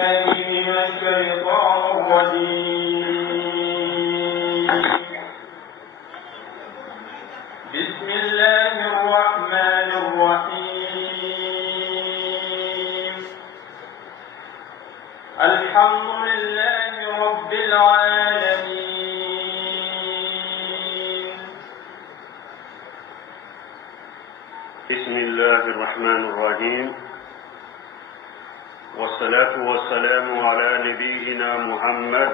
من الشيطان الرجيم. بسم الله الرحمن الرحيم. الحمد لله رب العالمين. بسم الله الرحمن الرحيم، والصلاة والسلام على نبينا محمد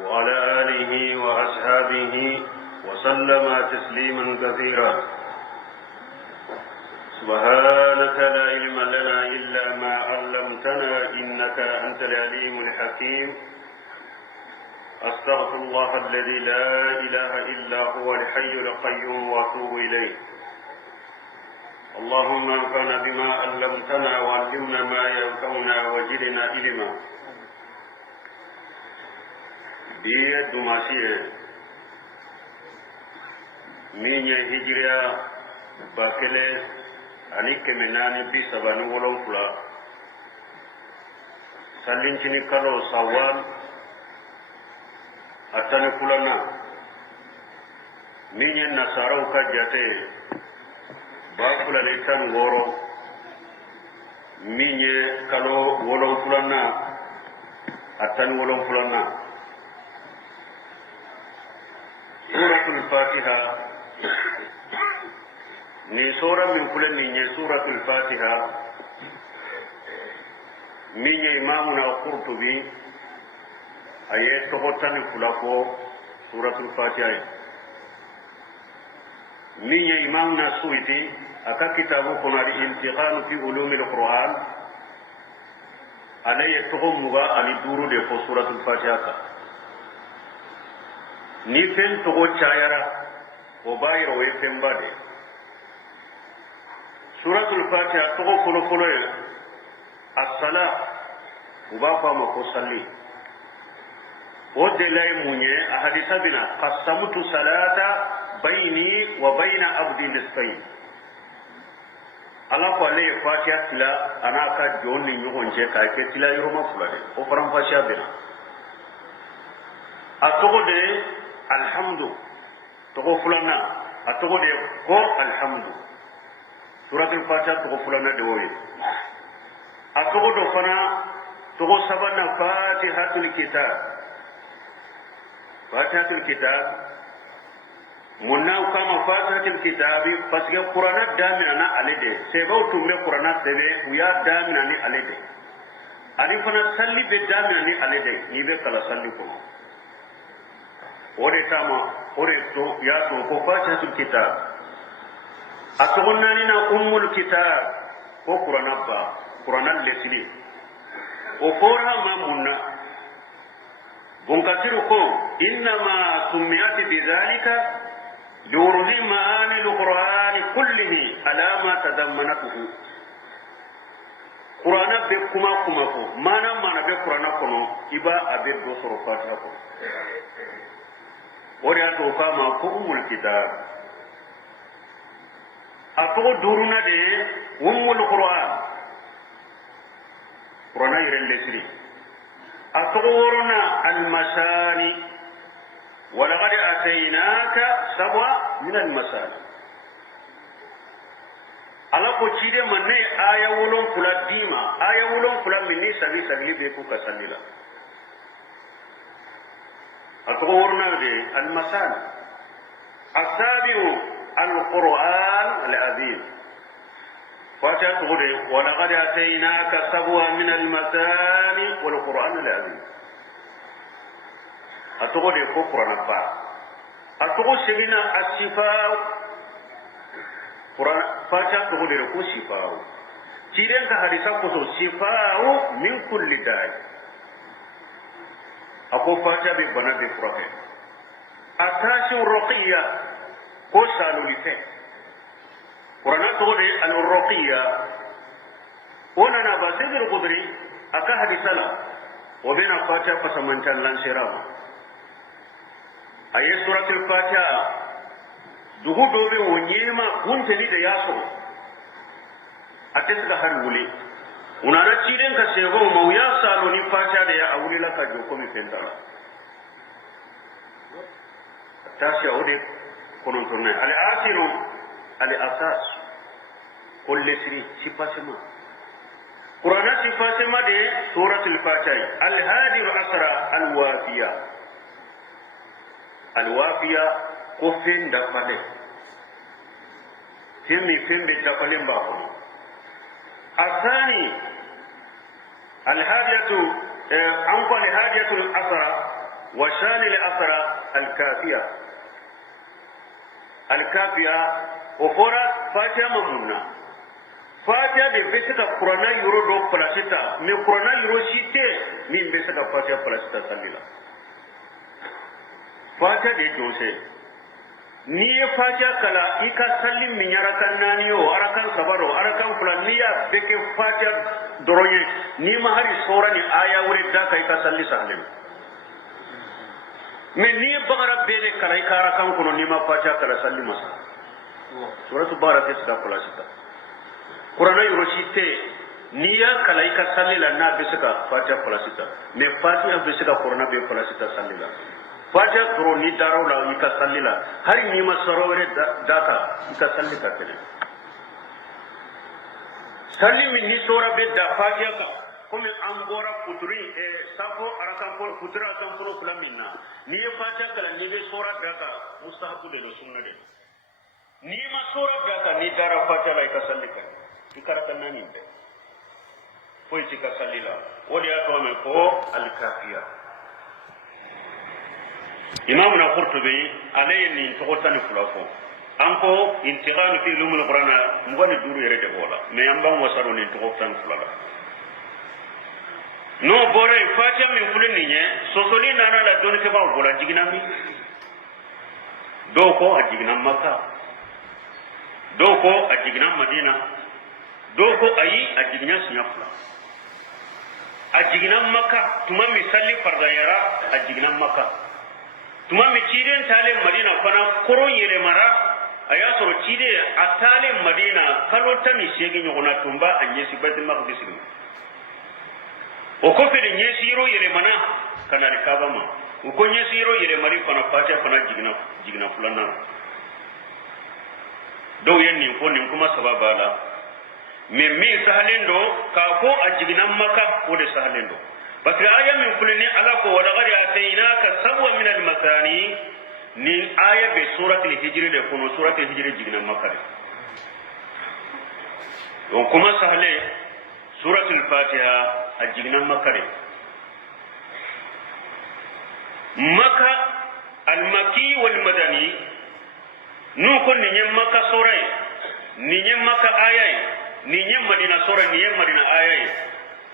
وعلى آله وأصحابه وسلم تسليما كثيرا. سبحانك لا علم لنا إلا ما علمتنا إنك أنت العليم الحكيم. أستغفر الله الذي لا إله إلا هو الحي القيوم وأتوب إليه. اللهم انفعنا بما علمتنا وعلمنا ما ينفعنا وزدنا علما. بيه دماسيه من هجريا باكله ani kɛmɛ naani bi saba ni wolonfila salincini kalo sawal a tani filanan min ye nasaraw ka jate ba fila ni tan wɔɔrɔ min ye kalo wolonfilanan a tani wolonfilanan suratul fatiha ni sura min kula ni ye suratul fatiha min ye imamuna Qurtubi aye togotani fula ko suratul fatiha min ye imamuna Suyuti aka kitabu kono al intiqal fi ulumil Qur'an alaye togo muga ani duru de ko suratul fatiha ka ni fen togo chayara o bayro we fembade suratul fatiha togo folo folo ye as-sala uba fama ko salli o de lay munye a hadisa bina qasamtu salata bayni wa bayna abdi nisfayn ala ko le fatiha tila anaka jonni nyogon je ka ke tila yoro fulade o faram fatiha bina a togo de alhamdu togo fulana a togo de ko alhamdu suratul fatiha togo fulana de woye a togo do fana togo sabana fatihatul kitab munna kama fatihatul kitabi fasga qur'ana damina na alede sebo tumbe qur'ana sebe uya damina ni alede ani fana salli be damina ni alede ni be kala salli ko ore tama ore to ya to ko fatihatul kitab atogonnani na ummul kitab ko qur'ana lesili o fora mamunna bunkasiru ko innama sumiyat bidhalika liwurudi maani alqur'ani kullihi ala ma tadammanatuhu qur'ana be kuma ko mana be qur'ana kono iba abe do soro fatiha ko ori ato kama ko ummul kitab atogo duruna de ummul qur'an yirel lesri atogo worona al-masani wa laqad ataynaka sab'a min al-masani ala ko cide manne aya wolon kula dima aya wolon kula minni sabi be ku kasallila atogo worona de al-masani asabiu القرآن العظيم فتقول ولقد أتيناك سبوا من المثاني والقرآن العظيم أتقول القرآن الفا أتقول سبنا الشفاء فتقول لكم شفاء تيرين كهرسا كسو شفاء من كل داء أقول فتقول بنا بفرق أتاشي الرقية ko saluli fe qur'ana to de al-ruqiyya ona na basidul qudri aka hadisala wa bina fatiha fasamantan lan sirama ayi suratul fatiha dugu dobe wonyema kunteli da yaso atesga har wule unana ciden ka sego mawya salo ni fata da ya aure la ka joko mi fentara tashi aude kono torne al asiru al asas kulli siri sifasima qur'ana sifasima de suratul fatiha al hadi asra al wafiya ko fen da fale femi fen da fale ba ko الثاني الهادية أنقل الهادية الأسرى وشان الأسرى الكافية وفورا فاتحة ممنوع فاتحة بسكة قرآن يورو دو فلاشتا من قرآن يورو شيتة من بسكة فاتحة فلاشتا سليلا فاتحة دي جوسي ni ye fatiha kala i ka salli min arakan naani o arakan sabaro arakan fulaniya beke fatiha dɔrɔn ye ni ma hari sora ni aya wɛrɛ da ka i ka salli sahlen mais ni ye bagara bɛɛ de kala i ka arakan kɔnɔ ni ma fatiha kala salli masa suratu bagara tɛ se ka kɔlɔsi ta kuranɛ yɔrɔ si tɛ ni y'a kala i ka salli la n'a bɛ se ka fatiha kɔlɔsi ta mais fatiha bɛ se ka kuranɛ bɛɛ kɔlɔsi ta salli la fatiha dɔrɔn ni daraw la i ka salli la hari ni ma sɔrɔ wɛrɛ da ka i ka salli ka kɛnɛ salli min ni sora bɛ da fatiha kan komi an bɔra futuri safo arakan fɔlɔ futuri arakan fɔlɔ fila min na ni ye fatiha kalan ni bɛ sora da kan mustahabu de don sunna de ni ma sora da kan ni dara fatiha la i ka salli kan i karata naani bɛɛ foyi ti ka salli la o de y'a to mɛn ko alkafiya imamuna qurtubi alayhi ni togotani fulafo anko intiqal fi ulumul qur'an mugani duru yere de bola me amba wasaro ni togotani fulala no bore fatiha min fulin ni sosoli nana la don ke ba bola jiginami doko a jiginam makka doko a jiginam madina doko ayi a jiginya sinyafla a jiginam makka tuma misali farda yara a jiginam makka tuma mi ciden tale madina fana koro yere mara aya soro cide a tale madina kalo tani shegi nyogona tumba anye sibati maqdis o ko fele nyesiro yere mana kana rikaba ma o ko nyesiro yere mari fana fatiha fana jigna fulana do yenni ko nin kuma sababa la me sahalendo ka ko a jigna maka o de sahalendo بس آية من كلني على ولقد آتيناك سبوا من المثاني نين آية بسورة الهجر لكون سورة الهجر جينا مكة وكما سهلة سورة الفاتحة الجينا مكة مكة المكي والمدني نكون نين مكة سورة نين مكة آية نين مدينة سورة نين مدينة آية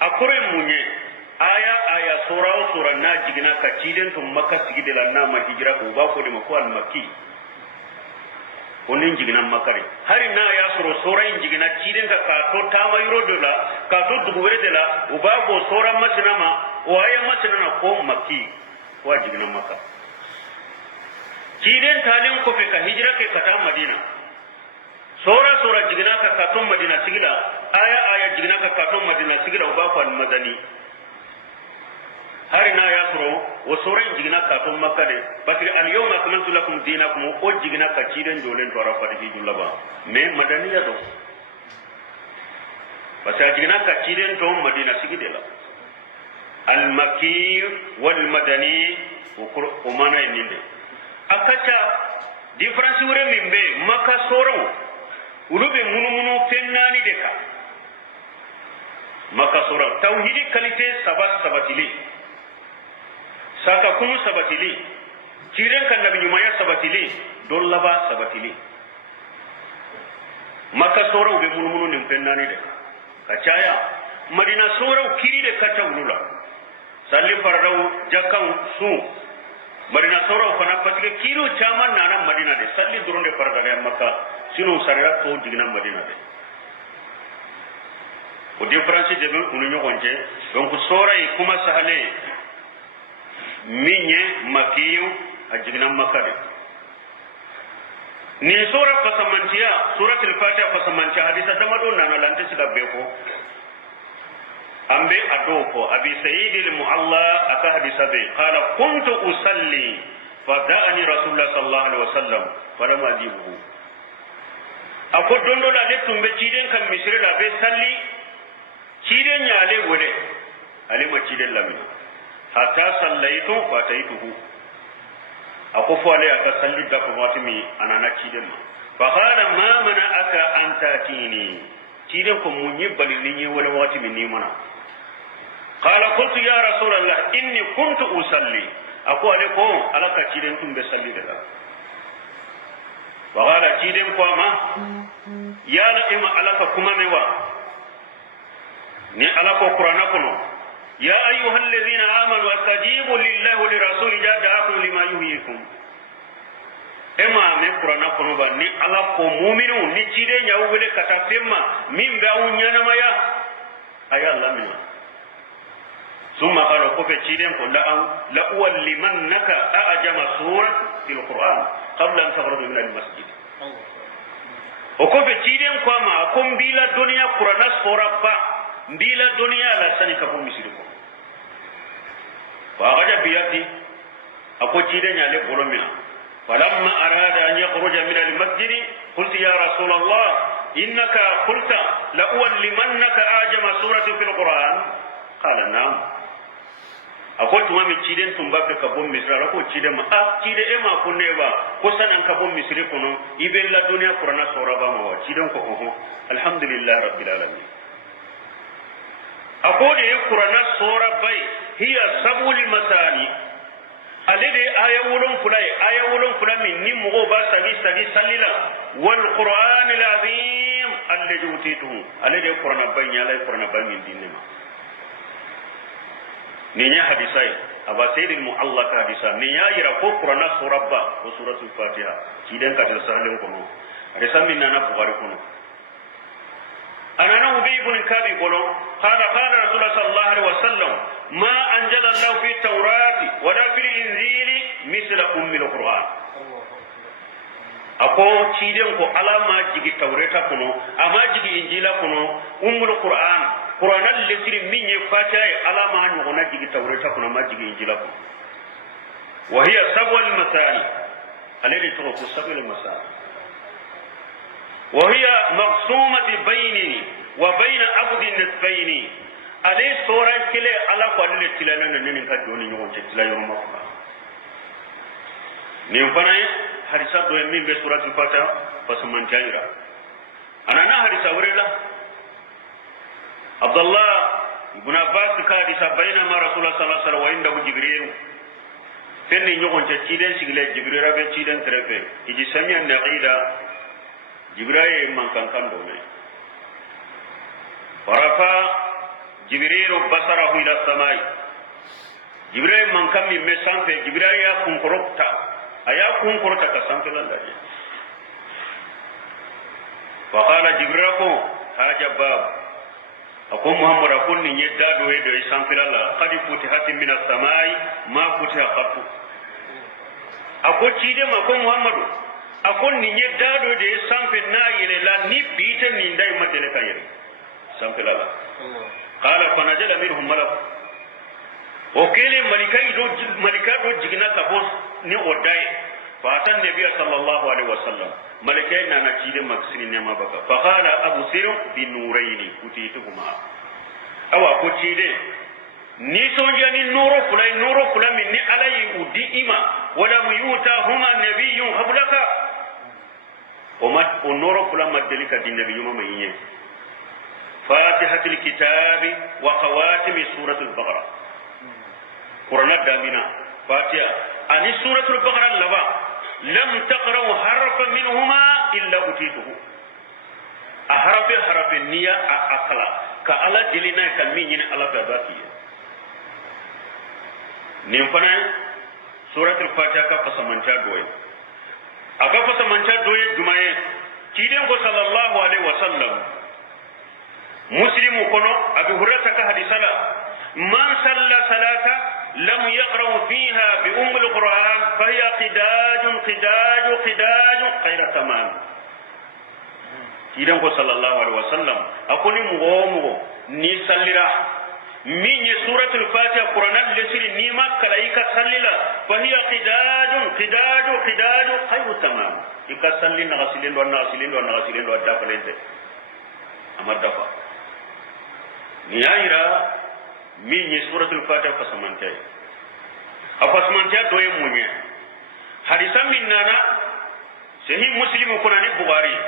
أكره مني aya sura na jigina ka ciden to makka sigide la na ma hijra ko ba ko de ko al makki onin jigina makare hari na ya sura in jigina ciden ka to tama yuro de la ka to dugure de la u ba ko sura masna ma o aya masna na ko makki wa jigina makka ciden talin ko fe ka hijra ke kata madina sura jigina ka to madina sigida aya jigina ka to madina sigida u ba ko al madani hari na ya soro wo sura jigina ka to makka de bakri al yawma akmaltu lakum dinakum o jigina ka ciden jolen to rafa de julaba me madaniya do basa jigina ka ciden to madina sigide la al makki wal madani o mana ninde akacha difference wure mimbe makka soro ulube munumunu fennani de ka makka soro tauhidi kalite sabatili saka kunu sabatili ciren kan nabi nyumaya sabatili don laba sabatili maka sorau be munumunu nim pennani de kacaya madina sorau kiri de kacha ulula salli farau jakan su madina sorau fana patike kiro chaman nana madina de salli durunde farga de makka sinu sarira to digna madina de o difference de unu nyogonje donc sorai kuma sahale minye makiyu ajigna makade ni sura fasamantiya suratul fatiha fasamantiya hadisa damado nana lante sida beko ambe adoko abi sa'id al-mu'alla aka hadisa be qala kuntu usalli fada'ani rasulullah sallallahu alaihi wasallam falam ajibuhu ako dondo la le tumbe ciden kan misri la be salli ciden nyale wole ale ma ciden lamin hatta sallaitu fa taituhu ako fole aka salli da ko watimi anana ciden ma fa qala ma mana aka antatini ciden ko munyi balin ni wala watimi ni mana qala qultu ya rasulullah inni kuntu usalli ako ale ko alaka ciden tumbe salli da wa qala ciden ko ma ya la ima alaka kuma mewa ni alako qur'ana kono ya ayyuhal ladhina amanu astajibu lillahi wa lirasuli ja'akum lima yuhyikum ema me qur'ana kono ba ni alako mu'minu ni cide nyawu wele kata femma min ba unyana maya aya Allah min summa qala ko fe ciden ko la uwallimannaka a'jama surat fil qur'an qabla an takhruja min al masjid o ko be ciden ko ma ko mbila dunya qur'ana sura ba mbila dunya la sani ka bum misiri ko fa gaja biyati ako ciden ya le bolomina falamma arada an yakhruja min al masjid qultu ya rasul allah innaka qulta la uwallimannaka a'jama surati fil qur'an qala na'am ako tuma mi ciden tumba ka bum misra ko ciden ma cide e ma kunne ba ko sanan ka bum misri kono ibe la dunya qur'ana sura ba ma ciden ko alhamdulillah rabbil alamin ako de qur'ana sura bai hiya sabul masani alide ayawulun fulai min nim mo ba sagi sallila wal qur'an al azim alladhi utituhu alide qur'ana bai nyala qur'ana bai min dinna ninya hadisai aba sayyidil mu'allaq hadisa ninya yira ko qur'ana surabba ko suratul fatiha kidan ka sallin ko no hadisa minna na bukhari ko anana ubay ibn kabi bolo qala rasulullah sallallahu alaihi wasallam ma anjala allah fi tawrati wala fil injili misla ummil qur'an ako ciden ko alama jigi tawreta kono ama jigi injila kono ummul qur'an qur'anal lesiri minye fatiha alama hanyo na jigi tawreta kono ma jigi injila ko wa hiya sabwal masani alladhi tuqu sabwal masani wa hiya maqsumati bayni wa bayna abdi nisfaini ale sura kile ala ko le tilana nan ka doni nyon ce tilayo makka ni fana hadisa do min be suratul fatiha fasaman jaira anana hadisa wurela abdullah ibn abbas ka hadisa bayna ma rasulullah sallallahu alaihi wasallam wa inda jibril fenni nyon ce tiden sigle jibril rabe tiden trefe iji samian naqida jibril man kan do ne farafa jibril basarahu ila samai jibril man kam mi mesanfe jibril ya kunkorokta aya kunkorta ka sanfe landaje fa qala jibril ko haja bab ako muhammad akon ni yedda do e do sanfe lalla qad futihat min as-samai ma futiha qattu ako cide ma ko muhammadu akon ni yedda do de sanfe na yele la ni bita ni ndai madele kayere sanfe lalla qala fa najala minhum malak okele malika do jigna kabos ni odai fa atan nabiy sallallahu alaihi wasallam malakai na cide maksini ne ma baka fa qala abu sir bi nuraini utituhuma awa ko cide ni sonja ni nuro kula min ni alai udi ima wala muyuta huma nabiyyun hablaka وما النور كلما دلك دين النبي يوم ينين فاتحة الكتاب وخواتم سورة البقرة قرآن دامنا فاتحة أن سورة البقرة لبا لم تقرأوا حرفا منهما إلا أتيته حرف النية أقلا كألا جلنا كمين على ذاتي نيمفنا سورة الفاتحة كفسمنجا دوي أكفسمنجا دوي جمعة كيدن صلى الله عليه وسلم مسلم كنو أبي هريرة كحديثنا من صلى صلاة لم يقرأ فيها بأم القرآن فهي قداج غير تمام كيدن صلى الله عليه وسلم أكوني مغومو ني سلرا من سورة الفاتحة قرآن لسر نيمة كلايك سللا فهي قداد خير تمام إكا سلين غسلين وغسلين ودافلين أما دفع نيائرا من سورة الفاتحة فسمانتها أفسمانتها دوي مونيا حديثا من نانا سهي مسلم كناني بغاري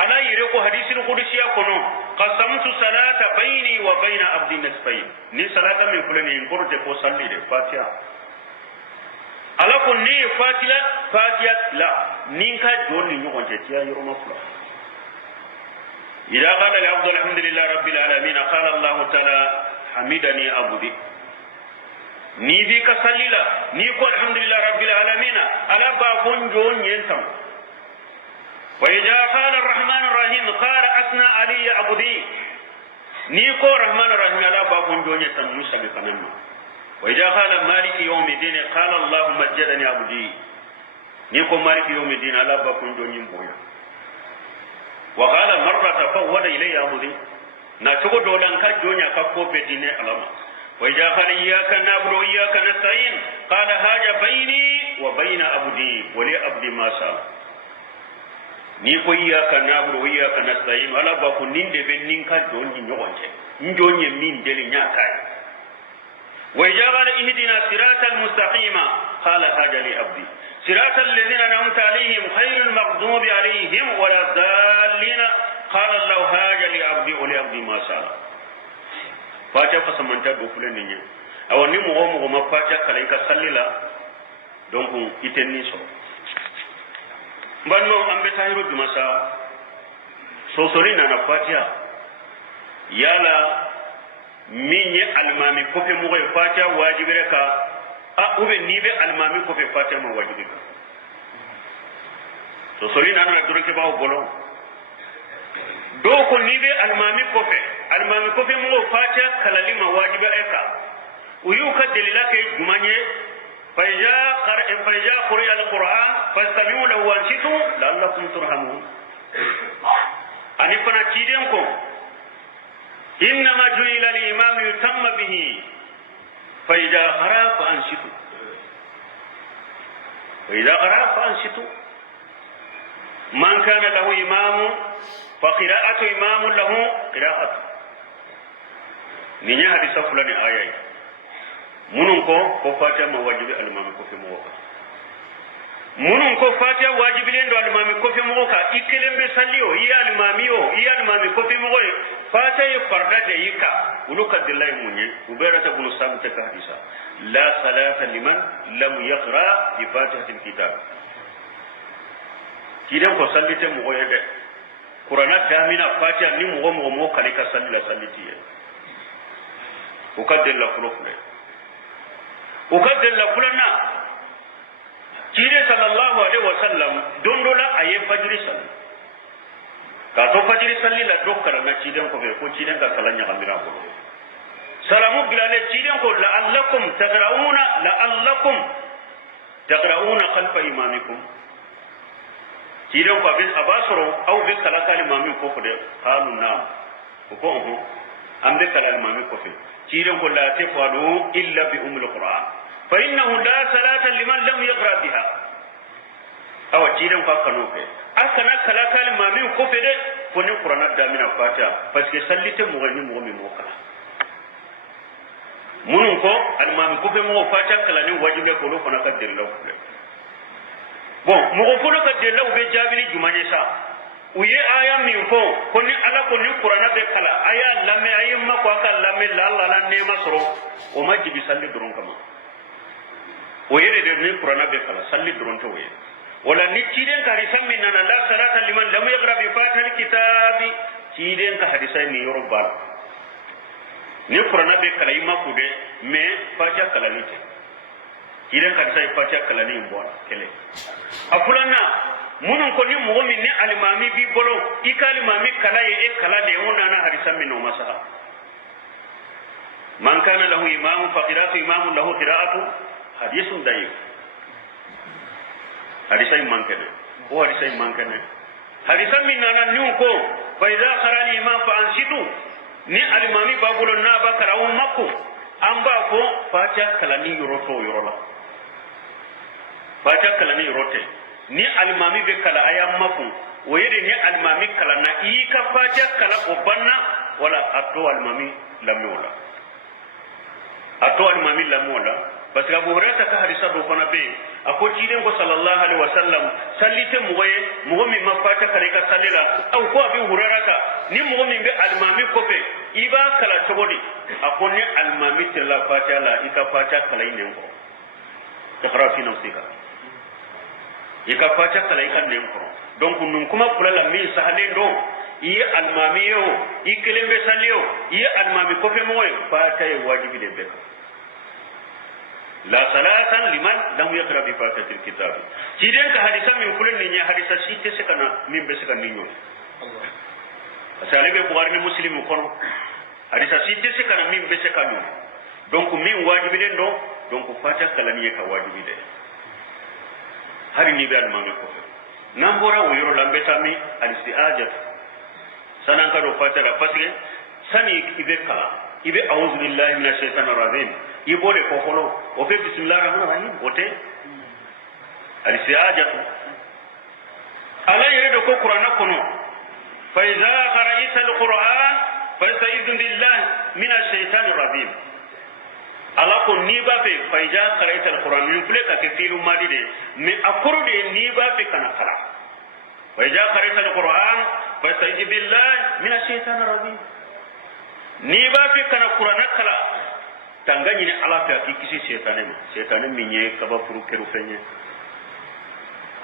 ألا يريكو حديث القدسية كنو قسمت صلاة بيني وبين عبد نصفين ني صلاة من كل ينقر تكو صلي دي فاتحة ألا كن ني فاتحة لا نينكا جون نيو تيا يروم فلا إذا قال العبد الحمد لله رب العالمين قال الله تعالى حمدني عبدي ني بي كصلي لا ني كو الحمد لله رب العالمين ألا باكون جون ينتم وإذا قال الرحمن الرحيم قال أثنى علي عبدي نيكو الرحمن الرحيم لا باكون دوني تنمسا بكنما وإذا قال مالك يوم الدين قال الله مجدني عبدي نيكو مالك يوم الدين لا باكون دوني بويا وقال مرة فوض إلي عبدي ناتوكو دولان كجونيا كاكو بديني علما وإذا قال إياك نعبد وإياك نستعين قال هذا بيني وبين عبدي ولعبدي ما شاء ni ko iyyaka na'budu wa iyyaka nasta'in ala ba ko ninde be ninka jonni nyogonje njonye min deli nyata wa ja'ala ihdina siratal mustaqima qala hada li abdi siratal ladina an'amta alaihim khayril maghdubi alaihim wala dallin qala allah hada li abdi wa li abdi ma sha'a fata fa samanta do fulen ni awani mo ma fata kala ka sallila donc itenni so banno ambe tahiru jumasa sosori na fatiha yala minye almami kofe mo ko fatiha wajibire ka a ube nibe almami kofe fatiha mo wajibire ka sosori na duro ke bawo bolo do ko nibe almami kofe mo fatiha kalalima wajibire ka uyuka dalila ke jumanye فإذا قرئ القرآن فاستمعوا له وانصتوا لعلكم ترحمون أني فنا تيدنكم إنما جعل الإمام يتم به فإذا قرأ فأنصتوا من كان له إمام فقراءة إمام له قراءة نيا حديث فلان آية munun ko fatiha ma wajibi almami ko fi mo munun ko fatiha wajibi len do almami ko fi mo ka ikelembe salliyo iya almami ko fi mo fatiha farda de yika uluka dillahi munye uberata bunu sabta ka hadisa la salata liman lam yaqra bi fatihatil kitab kidan ko sallite mo yede qur'ana damina fatiha ni mo kalika sallitiye ukadilla fulufle ukadalla kulana kire sallallahu alaihi wasallam dondola aye fajri sal ka to fajri salli la dokkara na ciden ko be ko ciden ka salanya kamira ko salamu bilale ciden ko la'allakum taqra'una khalfa imamikum ciden ko bis abasro aw bis salata imamin ko de halu na ko amde kala imamin ko fe ciden ko la tafalu illa bi umul qur'an fa innahu la salata liman lam yaqra biha aw ciden ko kanofe akana kala kalma min ko fe de ko ne qur'an da mina fatiha parce que sallite mo gani mo mi mo kala munun ko almam ko fe mo fatiha kala ni wajibe ko do fona ka delaw bon mo ko fona ka delaw be jabini jumanye sa uye aya min fo koni ala ko ni qur'ana be kala aya lamme ayimma ko aka lamme la Allah la ne masro o majibi salli duron kama o yere de ni qur'ana be kala salli duron to we wala ni ciden ka risam min na la salata liman lam yaqra bi fatihil kitabi ciden ka hadisa ni yorobal ni qur'ana be kala yimma ko de me fatiha kala ni te ciden ka hadisa fatiha kala ni mbo kele afulana munun ko ni mu'min ni alimami bi bolo ikali mami kala ye kala de wona na harisa min no masaha man kana lahu imam fa qira'atu imam lahu qira'atu hadithun dayif hadisa imam kana o hadisa min nana ni ko fa idha qara al imam fa ansitu ni alimami babulo na ba karawu makko an ba ko fatiha kalani yoroto yorola fatiha kalani yorote ni alimami be kala ayam makko wayede ni alimami kala na ika fatiha kala obanna wala atto alimami lamola atto alimami lamola parce que Abu Hurairah ka hadisa do fana be akoti den ko sallallahu alaihi wasallam sallite mugoye mugo mi mafata kare ka sallila aw ko Abu Hurairah ka ni mugo mi be almami kofe iba kala togodi akoni almami tilla fatiha la ika fatiha kala inen ko takhra fi nafsika ika fatiha kala ika nen ko donc nun kuma fulala mi sahale do iye almami yo ikelembe salio iye almami kofe moy fatiha wajibi de be la salatan liman lam yaqra bi fatihatil kitab ciden ka hadisa min kulen ni hadisa site sekana min be sekana ni nyon asale be bukhari ni muslim kono hadisa site sekana min be sekana donc min wajibi den do donc fatiha kala ni ka wajibi de hari ni be almami ko nambora wo yoro lambe tami al istiajat sanan ka do fatiha fasike sani ibe kala ibe a'udhu billahi minash shaitanir rajim ibole ko holo o fe bismillahir rahmanir rahim ote al-siajatu ala yredo ko qur'ana kono fa iza qara'ta al-qur'an fasta'idh billahi minash shaitanir rajim ala ko ni babe fa iza qara'ta al-qur'an min fule ka ke filu madi de me akuru de ni babe kana kala fa iza qara'ta al-qur'an fasta'idh billahi minash shaitanir rajim ni babe kana qur'ana kala tangani ni ala fa kisi shaytanen minye kaba furu keru fenye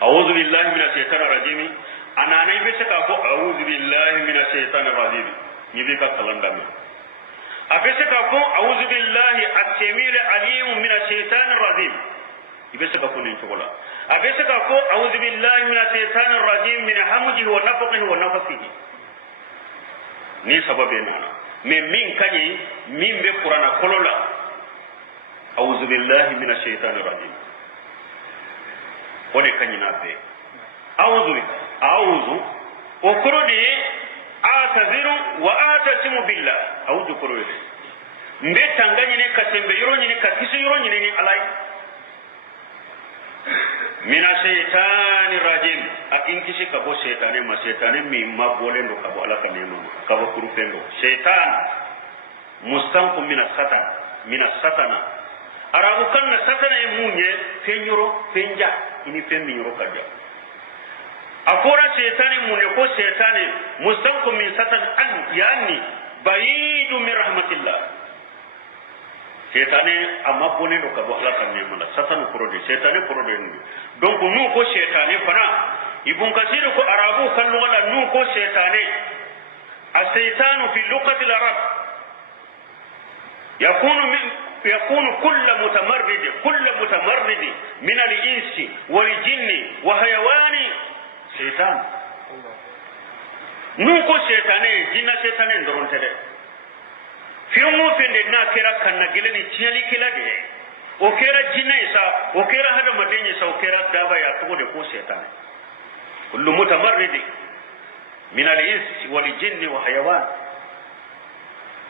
a'udhu billahi minash shaitanir rajim anane be saka ko a'udhu billahi minash shaitanir rajim ni be ka kalanda me abe saka ko a'udhu billahi at-samil alim minash shaitanir rajim ibe saka ko ni tokola abe saka ko a'udhu billahi minash shaitanir rajim min hamdihi wa nafthihi wa nafthihi ni sababe nana me min kaji min be qur'ana kolola a'udhu billahi minash shaitanir rajim one kanyi na be a'udhu okrodi ataziru wa atasimu billah a'udhu korode mbe tanganyi ne kasembe yoro nyini kakisi yoro nyini ni alai minash shaitanir rajim akin kisi ka bo shaitane ma shaitane mi mabole ndo ka bo ala kanema ka bo kurufendo shaitan mustanqu minas satana arabu kanna satana e munye fenyoro fenja ini femmi yoro kadja akora shaitane munye ko shaitane mustanqu min satan an yani bayidu min rahmatillah shaitane amma bone ndo ka bo ala kanema satana kurode shaitane kurode donc nu ko shaitane fana ibn kasir ko arabu kallu wala nu ko shaytane as-shaytanu fi lughati al-arab yakunu kullu mutamarrid min al-insi wal-jinni wa hayawani shaytan nu ko shaytane jinna shaytane ndoronte de fiumu fende na kera kanna geleni tiali kila de o kera jinna isa o kera hada madenye isa o kera daba ya to de ko shaytane كل متمرد من الإنس والجن وحيوان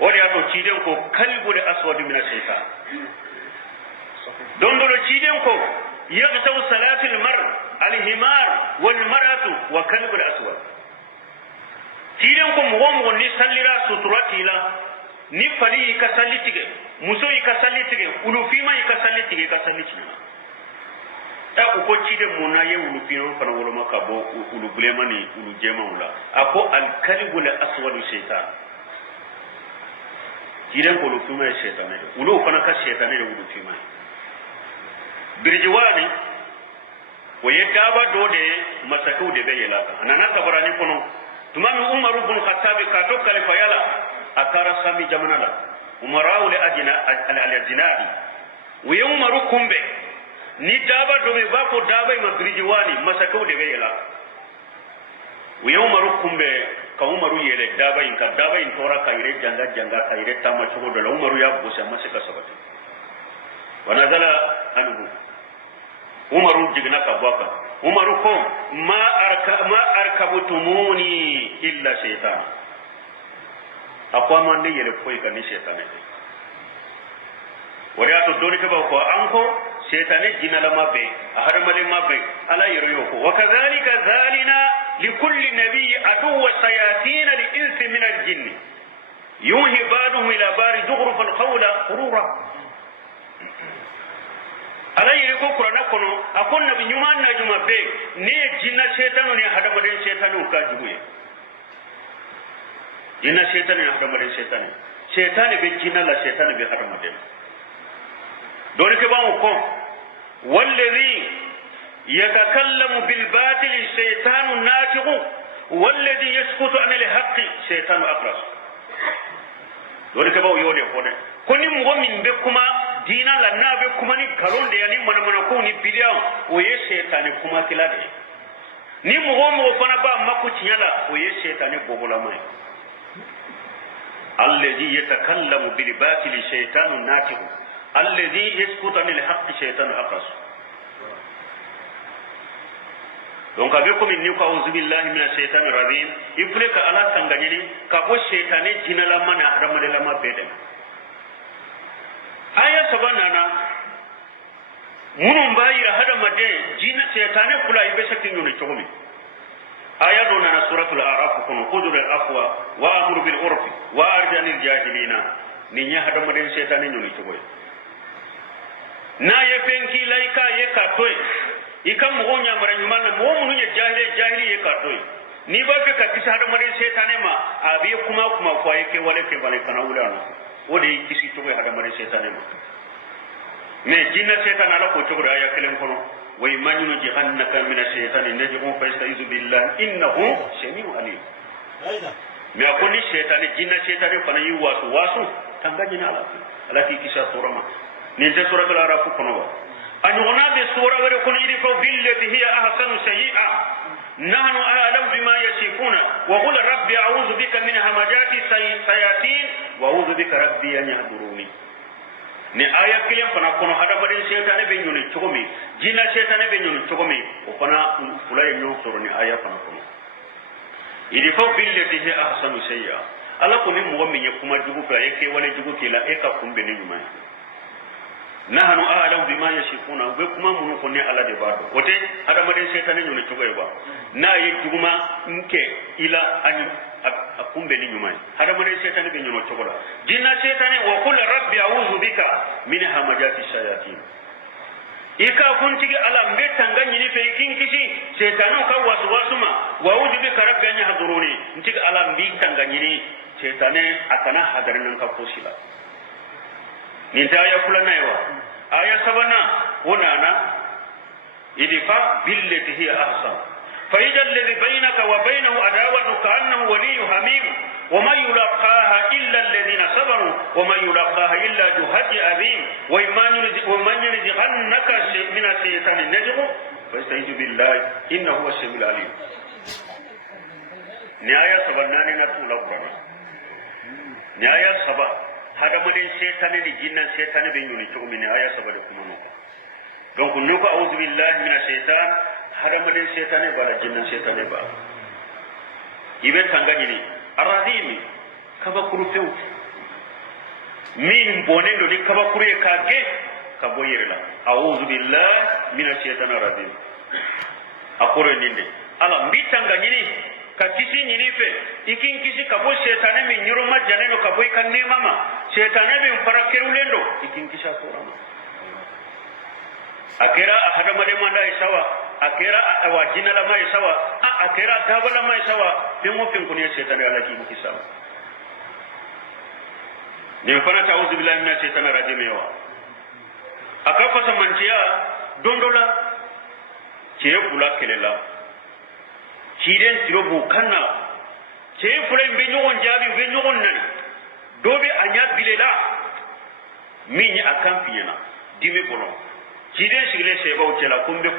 وليأتو تشيدنكو كلب الأسود من الشيطان دندو تشيدنكو يغتو صلاة المرء الحمار والمرأة وكلب الأسود تشيدنكو مغوم ونسلرا ستراتي لا نفلي يكسلتك مسو يكسلتك ولفيما يكسلتك ta ko cide mona ye ulu pino fana wolo makabo ulu blemani ulu jema wala ako al kalibul aswad shaytan cide ko ulu fima shaytan ne ulu fana ka shaytan ne ulu fima birjiwani waye daba dode masakau de be yala anana tabarani kono tumami umar ibn khattab ka to khalifa yala akara sami jamanala umara ule ajina al ajnadi waye umaru kumbe ni daba do me bako daba ma birjiwani masakau de be yala waye umaru kumbe ka umaru yele daba in ka daba in tora kaire janga kaire tama chugo do umaru ya bosa masaka sabati wanazala anhu umaru jigna ka bwaka umaru ko ma arkabutumuni illa shaytan akwa man ne yele koy kan ni shaytane wari ato doni ke ba ko anko shaytane jinala mabbe ahar male mabbe ala yero ko wa kadhalika zalina likulli nabiy adu shayatin al-ins min al-jinn yuhi baduhum ila bari zughruf al-qawla qurura ala yiri ko qur'ana kono akon nabi nyuman na juma be ne jinna shaytanu ne hada baden shaytanu ka juye jinna shaytanu ne hada baden shaytanu shaytanu be jinna la shaytanu be hada baden dole ke ba ko wallazi yatakallamu bil batil shaytanu natiqu wallazi yaskutu an al haqqi shaytanu aqras dole ke ba yo de ko ne koni mo min be kuma dina la nabe kuma ni galonde yani mana ko ni bidia o ye shaytani kuma kilade ni mo fana ba mako tinyala o ye shaytani bobola mai alladhi yatakallamu bil batil shaytanu natiqu alladhi yaskutu anil haqqi shaytanu aqras donc abe ko min ni ko auzu billahi minash shaitani rajim ifle ka ala sanganyini ka bo shaytani jinala mana haramale lama beden aya sabanana munum bayira hada made jina shaytani kula ibe sakin yoni chogomi aya do na suratul araf kono khudul afwa wa amru bil urfi wa arjanil jahilina ni nya hada made shaytani yoni chogoy na ye penki laika ye katoy ikam mo nya mara nyumana mo munu nya jahili ye katoy ni ba fe ka kisa hada made shaytani ma abi kuma kwa yake wale ke wale kana ulana wodi kisi to hada mare shaytan ma me jinna shaytan ala ko to aya kelen kono way manunu jahannaka min ash-shaytan najmu fa yastaizu billah innahu samiu alim me akoni shaytan jinna shaytan fa nayi wasu tangaji na ala ki kisa surama ni te suratul araf kono wa anyuna be sura wore kono idi fa billati hiya ahsanu sayyi'a نحن أعلم بما يصفون وقل ربي أعوذ بك من همجات الشياطين وأعوذ بك ربي أن يحضروني ni aya kilen fana kono hada baden shaytane be nyoni chogomi jinna shaytane be nyoni chogomi o fana fulay nyo soro ni aya fana kono idi fo billati hi ahsanu shay'a ala ko ni mo mi kuma jugu fa yake wala jugu kila e ka kumbe ni nyuma nahnu a'lamu bima yashifuna be kuma mun ko ne ala de bado wote hada maden shaytan nyoni tugoy ba na yi juguma nke ila ani akumbe ni nyuma hada maden shaytan be nyono tugola jinna shaytan wa qul rabbi a'udhu bika min hamajati shayatin ika kuntigi ala mbe tanganyi ni fe kinkisi shaytanu ka wasuma wa a'udhu bika rabbi an yahduruni ntigi ala mbi tanganyi ni shaytane akana hadarin ka kosila ninta aya fulana yawa aya sabana wonana idfa billati hiya ahsan fa idha alladhi bainaka wa bainahu adawatu ka'annahu waliyyun hamim wa ma yulaqaha illa alladhina sabaru wa ma yulaqaha illa juhadi azim wa man yunzihannaka min ash-shaytani najhu fastaizu billahi innahu huwa as-sami'ul alim ni aya sabana ni na tulaqana ni aya sabana hada maden shaytan ni jinna shaytan be nyuni to min aya sabade kuma no donc nuko a'udhu billahi minash shaitan hada maden shaytan bala jinna shaytan ba ibe tangani ni aradimi kaba kurufeu min bonendo ni kaba kurie kage kaboyirla a'udhu billahi minash shaitanir rajim akore ninde ala mbitangani ni kakisi nyinife ikin kisi kabo shaytane mi nyuro majaneno kabo ikanne mama shaytane bi mparakerulendo ikin kisha sorama akera ahada made manda isawa akera awajina la mai sawa akera dabala mai sawa pingo pingo ni shaytane ala ki kisa ni fana ta'udhu billahi minash shaitanir rajim yawa akafa samantia dondola ke kula kelela kiden tirobu kanna ce fulay be nyogon jabi be nyogon nan dobe anya bilela min akan fiyana dimi bono kiden sigile seba utela kumbe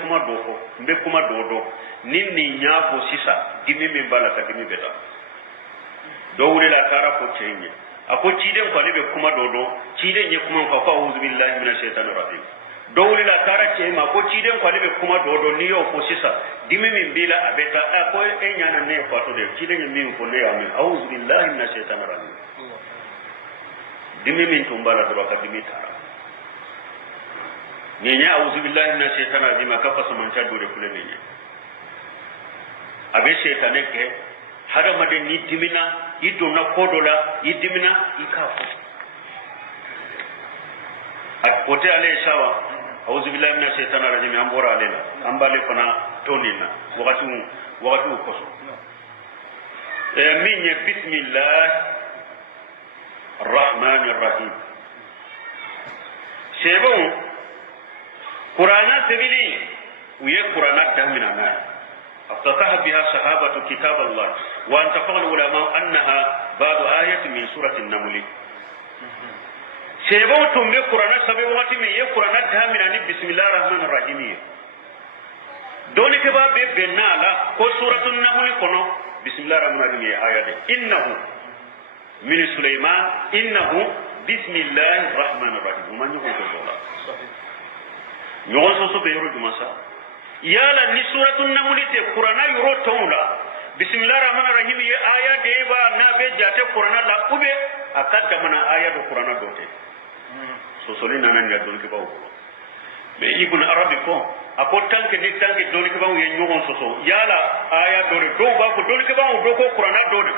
kuma dodo ninni nyafo sisa dimi min bala ta dimi beta dowle la kara ko cenye ako kiden ko libe kuma dodo kiden ye kuma ko a'udhu billahi minash shaitanir rajim dowli la karache ma ko ciden ko libe kuma dodo ni yo ko sisa dimi min bila abeta ko e nyana ne ko to de ciden min ko ne amin a'udhu billahi minash shaitanir rajim dimi min tumbala do ka dimi tara nyenya auzu billahi minash shaitani rajim ka fasu man ta dore kule nyenya abe shaitane ke hada made ni dimina idona kodola idimina ikafu akote ale shawa auzu billahi minash shaitani rajim ambora alela ambale fana tonina wakati koso minye bismillah الرحمن الرحيم شيبون قرآن سبيلي ويا قرآن دهمنا نار افتتح بها صحابة كتاب الله وانتفق العلماء أنها بعض آية من سورة النمل شيبون تنبي قرآن سبيل وقت من يا قرآن دهمنا بسم الله الرحمن الرحيم دوني كباب بيبنا لا كو سورة النمل كنو بسم الله الرحمن الرحيم آية إنه من سليمان إنه بسم الله الرحمن الرحيم ومن يقول كذولا يقول سوسو بيرو جماسا يالا ني سورة النمل تي قرآن يرو تولا بسم الله الرحمن الرحيم يا آية ديبا نابي جاتي قرآن لا أبي أكاد دمنا آية دو قرآن دوتي سوسو لنا نجدون كباو mais ibn arabi ko ako tanke ni tanke doni ke bawo yen nyogon soso yala aya dole do ba ko doni ke bawo do ko qur'ana dole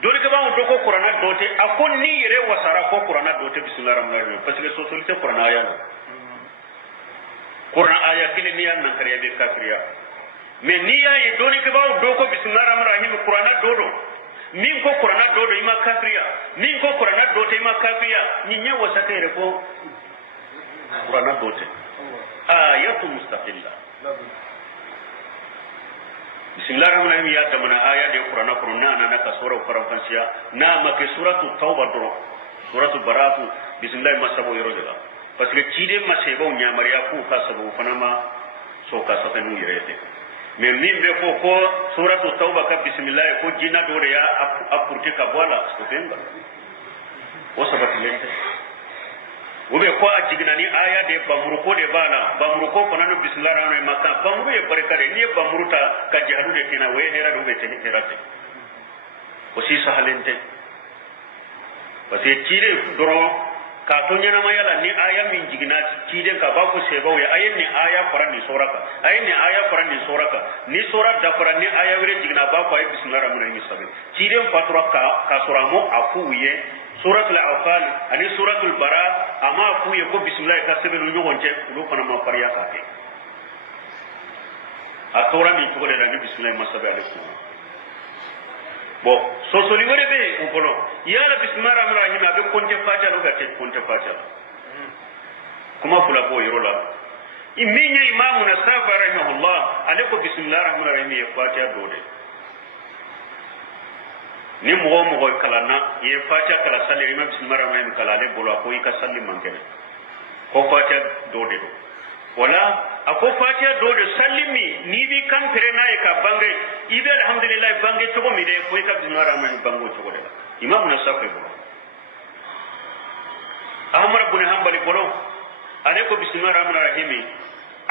doni ke bawo do ko qur'ana dote ako ni yere wasara ko qur'ana dote bismillahir rahmanir rahim parce que soso lite qur'ana aya no qur'ana aya kini ni an nan kariya be kafiriya mais ni ya e doni ke bawo do ko bismillahir rahmanir rahim qur'ana dodo min ko qur'ana dodo ima kafiriya min ko qur'ana dote ima kafiriya ni nya wasaka yere ko qur'ana dote آية مستقلة بسم الله الرحمن الرحيم يا دمنا آية دي قرآن قرآن أنا كسورة وقرآن فانسيا نعم كسورة التوبة درو سورة البراءة بسم الله ما سبوا يرجع بس كتير ما سبوا نعمريا كو كسبوا فنما سو كسبوا يرجع من بفوق سورة التوبة بسم الله كو جينا دوريا أبورتي كبوالا سوفينغا وسبت لينته ube ko ajigna ni aya de bamuru ko de bana bamuru ko fanano bismillahir rahmanir rahim bamuru e barekare ni bamuru ta ka jihadu de kina we hera do be te herate o si sahalente parce tire doro ka to nyana mayala ni aya min jigna tide ka ba ko seba we ayen ni aya faran ni soraka ayen ni aya faran ni soraka ni sora da faran ni aya wure jigna ba ko ay bismillahir rahmanir rahim sabe tide fatura ka soramo afuye suratul anfal ani suratul bara ama ku ye ko bismillah ka sebe lu nyogonje lu fana ma fariya ka ke a tora ni to de dangi bismillah masabe alaikum bo so so li wore be o kono yala bismillah rahman rahim abe konte fatiha lo gatte konte fatiha kuma fula bo yirola iminya imamu na safa rahimahullah alaikum bismillah rahman rahim ye fatiha dode ni mo kalana ye fatiha kala salli imam bismillahir rahmanir rahim kala le bolo ko ika salli mankene ko fatiha dode do wala ako fatiha dode sallimi ni bi kan fere na e ka bangai ibe alhamdulillah bangai to mi de ko ika bismillahir rahmanir rahim bango to de imam na safa bolo ahmad ibn hanbali bolo ale ko bismillahir rahmanir rahim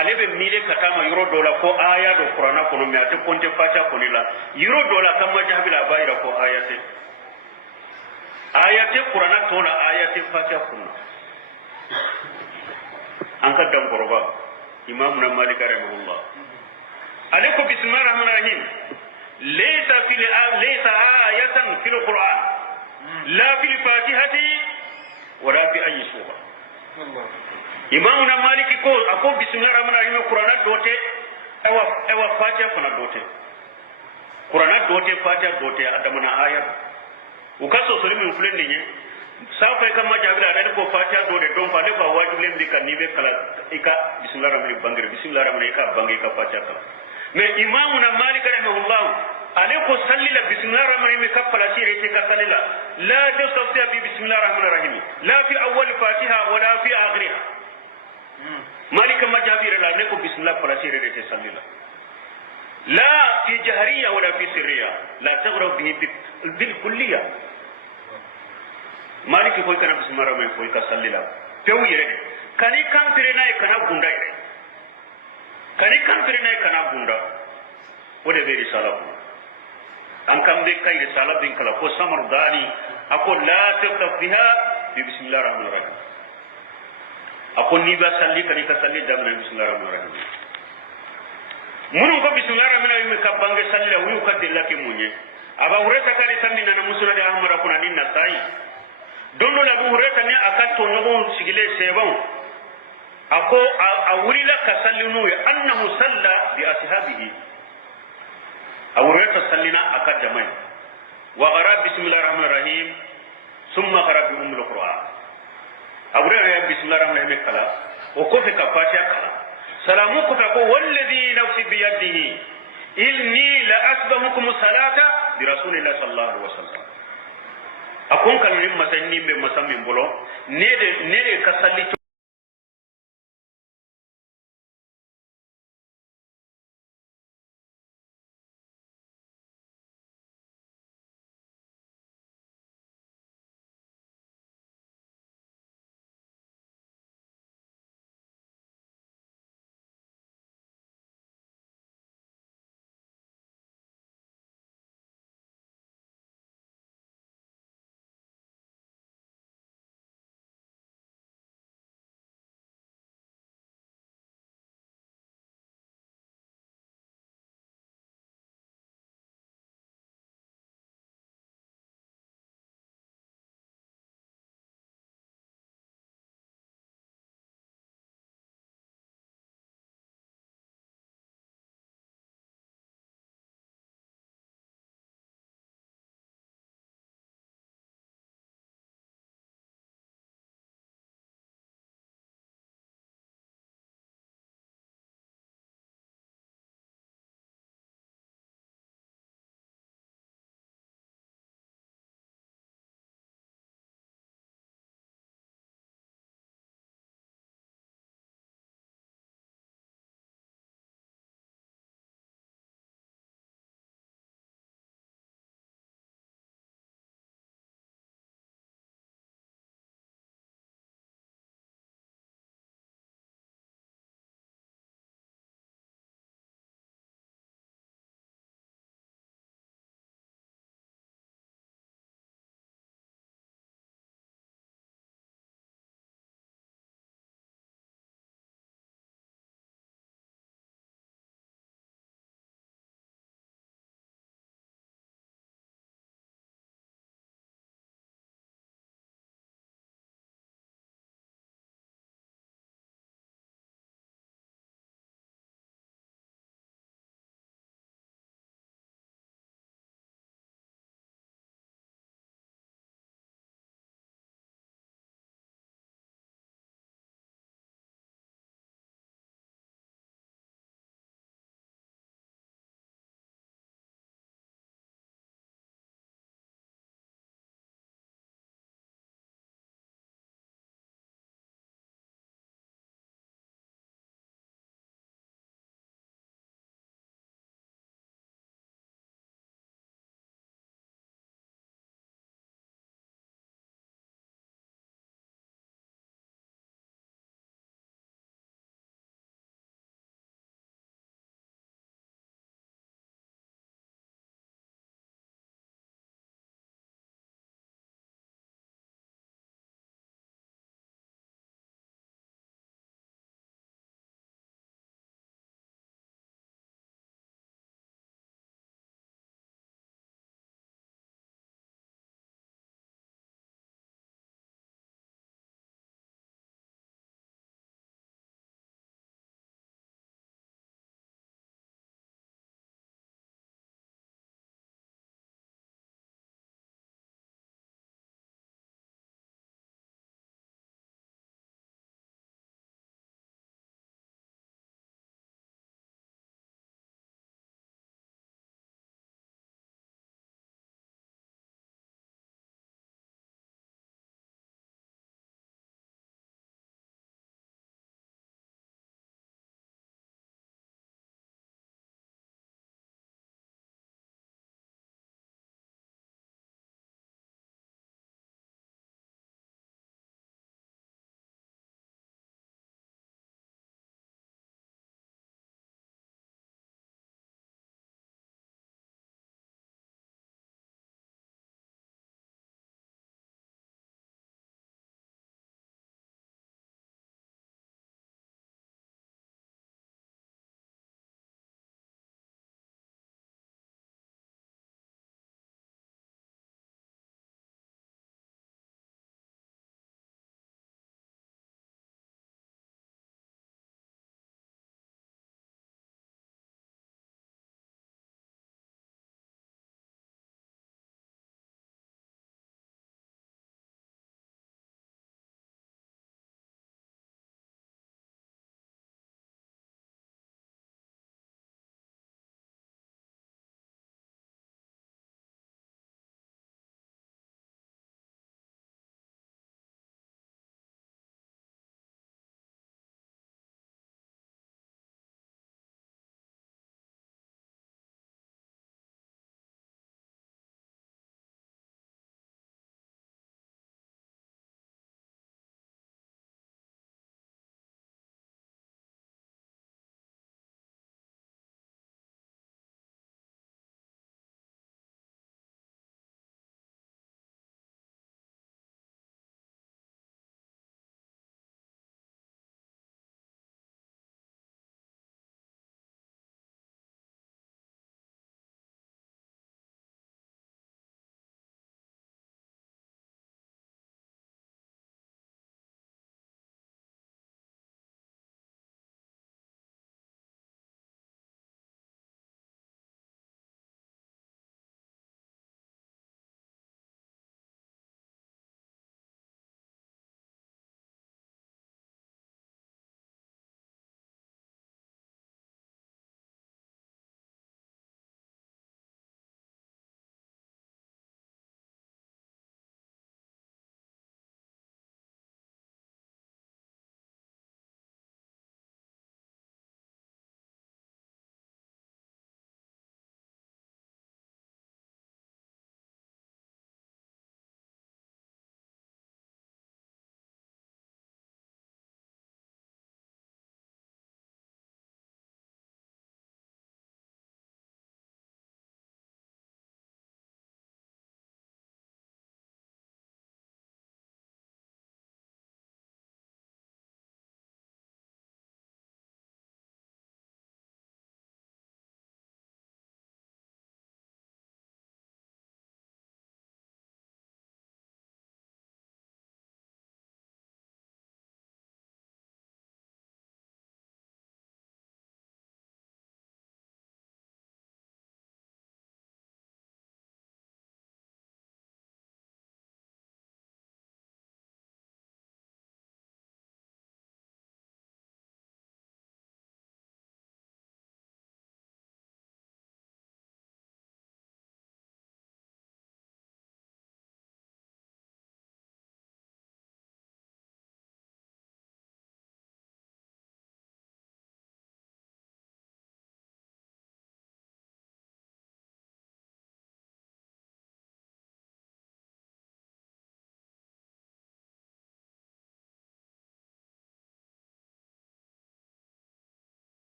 ale be mile katama yuro dola ko aya do qur'ana ko no mi ate konte fatiha ko nila yuro dola kamma jahbila bayra ko ayate qur'ana to la ayate fatiha ko an ka dam goroba imam na malik rahimahullah ale ko bismillahir rahmanir rahim laysa ayatan fil qur'an la fil fatihati wala fi ayyi surah imam na maliki ko ako bismillahir rahmanir rahim qur'ana dote ewa fatiha kuna dote qur'ana dote fatiha dote adamana ayat ukaso sori min fulen ni safa kama jabira da ko fatiha dote don fa le ba wajibi len dika ni be kala ika bismillahir rahmanir rahim bangare bismillahir rahmanir rahim ka bangi ka fatiha kala me imam na malik rahimahullah alayko sallila bismillahir rahmanir rahim ka fala sire ke ka sallila la tasafta bi bismillahir rahmanir rahim la fi awwal fatiha wala fi akhiriha مالك ما جابير لا نكو بسم الله فلا سير ريت سليلا لا في جهرية ولا في سرية لا تغرب به بالكلية مالك كوي كان بسم الله الرحمن كوي كسليلا بيو يري كاني كان ترينا يكنا بوندا يري كاني كان ترينا يكنا بوندا وده بيري سالم أم كم ذيك كاي رسالة بين كلا كو سمر داني أقول لا تبدأ فيها bi bismillahir rahmanir rahim akon ni ba salli kan ka salli da bismillahir rahmanir rahim munu ko bismillahir rahmanir rahim ka bange salli wu ka dilla ke munye aba ureta kare tammi na musuna da ahmara kuna nin nasai dondo la bu ureta ne akato nyogo sigile sebon ako awurila ka sallinu ya annahu salla bi ashabihi awureta sallina akadamai wa qara bismillahir rahmanir rahim thumma qara bi ummul qur'an awureta ya bismillahir rahmanir rahim kala o ko fe ka fatiha kala salamu ko ko walladhi nafsi bi yadihi inni la asbahukum salata bi rasulillahi sallallahu alaihi wasallam akon kan nim masanni be masammin bolo ne de ka salli